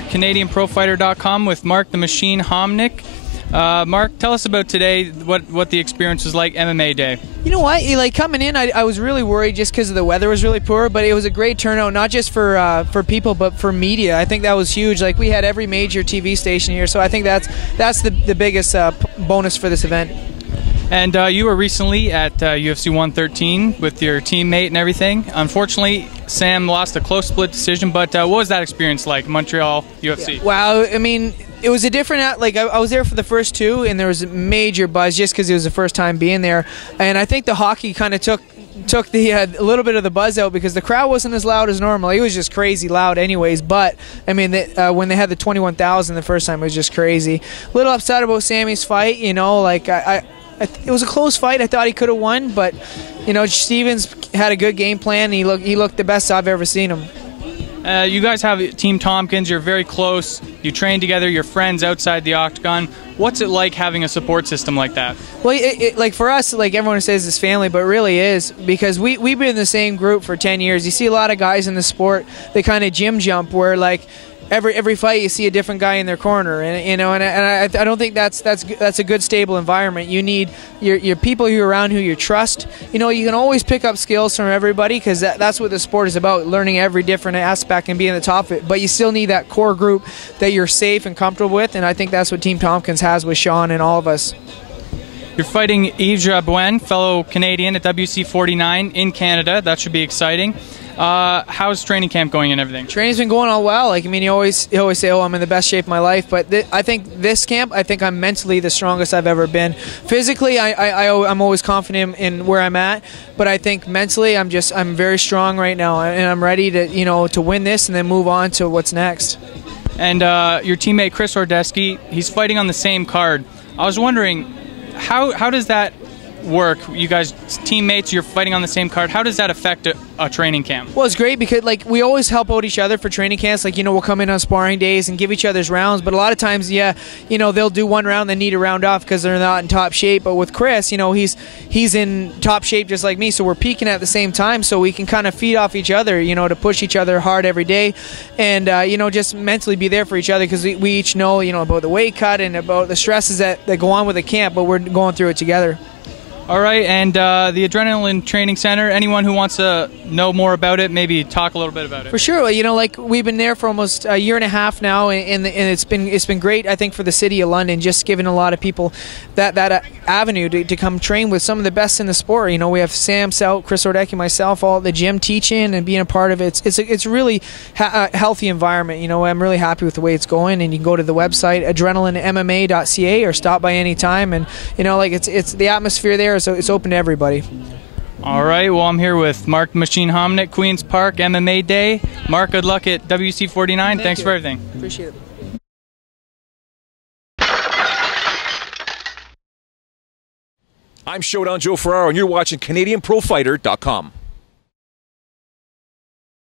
here, CanadianProfighter.com with Mark the Machine Hominick. Mark, tell us about today, what the experience was like, MMA Day. You know what? Like coming in, I was really worried just because the weather was really poor, but it was a great turnout, not just for people, but for media. I think that was huge. Like we had every major TV station here, so I think that's the biggest bonus for this event. And you were recently at UFC 113 with your teammate and everything. Unfortunately, Sam lost a close split decision, but what was that experience like, Montreal UFC? Yeah. Wow, I mean, it was a different, like I was there for the first two, and there was a major buzz just because it was the first time being there. And I think the hockey kind of took the a little bit of the buzz out because the crowd wasn't as loud as normal. It was just crazy loud anyways, but I mean when they had the 21,000 the first time, it was just crazy. A little upset about Sammy's fight, you know, like it was a close fight. I thought he could have won, but you know, Stevens had a good game plan. He looked the best I've ever seen him. You guys have Team Tompkins. You're very close. You train together. You're friends outside the octagon. What's it like having a support system like that? Well, like for us, like everyone says, it's family, but it really is because we've been in the same group for 10 years. You see a lot of guys in the sport, they kind of gym jump where like every fight you see a different guy in their corner, and you know, and I don't think that's a good stable environment. You need your people you're around who you trust. You know, you can always pick up skills from everybody because that's what the sport is about, learning every different aspect and being the top of it. But you still need that core group that you're safe and comfortable with, and I think that's what Team Tompkins has with Sean and all of us. You're fighting Yves Jabouin, fellow Canadian at WC 49 in Canada. That should be exciting. How's training camp going and everything? Training's been going all well. Like, I mean, you always say, oh, I'm in the best shape of my life. But I think this camp, I think I'm mentally the strongest I've ever been. Physically, I'm always confident in where I'm at. But I think mentally, I'm very strong right now. And I'm ready to, you know, to win this and then move on to what's next. And your teammate, Chris Ordesky, he's fighting on the same card. I was wondering, how does that work? You guys teammates, you're fighting on the same card. How does that affect a training camp? Well, it's great because like we always help out each other for training camps. Like, you know, we'll come in on sparring days and give each other's rounds, but a lot of times, yeah, you know, they'll do one round, they need a round off because they're not in top shape. But with Chris, you know, he's in top shape just like me, so we're peaking at the same time, so we can kind of feed off each other, you know, to push each other hard every day, and you know, just mentally be there for each other because we each know, you know, about the weight cut and about the stresses that go on with the camp, but we're going through it together. All right, and the Adrenaline Training Center, anyone who wants to know more about it, maybe talk a little bit about it. For sure. You know, like we've been there for almost a year and a half now, and it's been great, I think, for the City of London, just giving a lot of people that avenue to come train with some of the best in the sport. You know, we have Sam, Sal, Chris Ordecki, myself, all at the gym teaching and being a part of it. It's really a healthy environment. You know, I'm really happy with the way it's going, and you can go to the website, adrenalinemmma.ca, or stop by any time, and, you know, like it's the atmosphere there. So it's open to everybody. All right, well, I'm here with Mark the Machine Hominick, Queen's Park, MMA Day. Mark, good luck at WC 49. Thanks for everything. Appreciate it. I'm Showdown Joe Ferraro, and you're watching CanadianProfighter.com.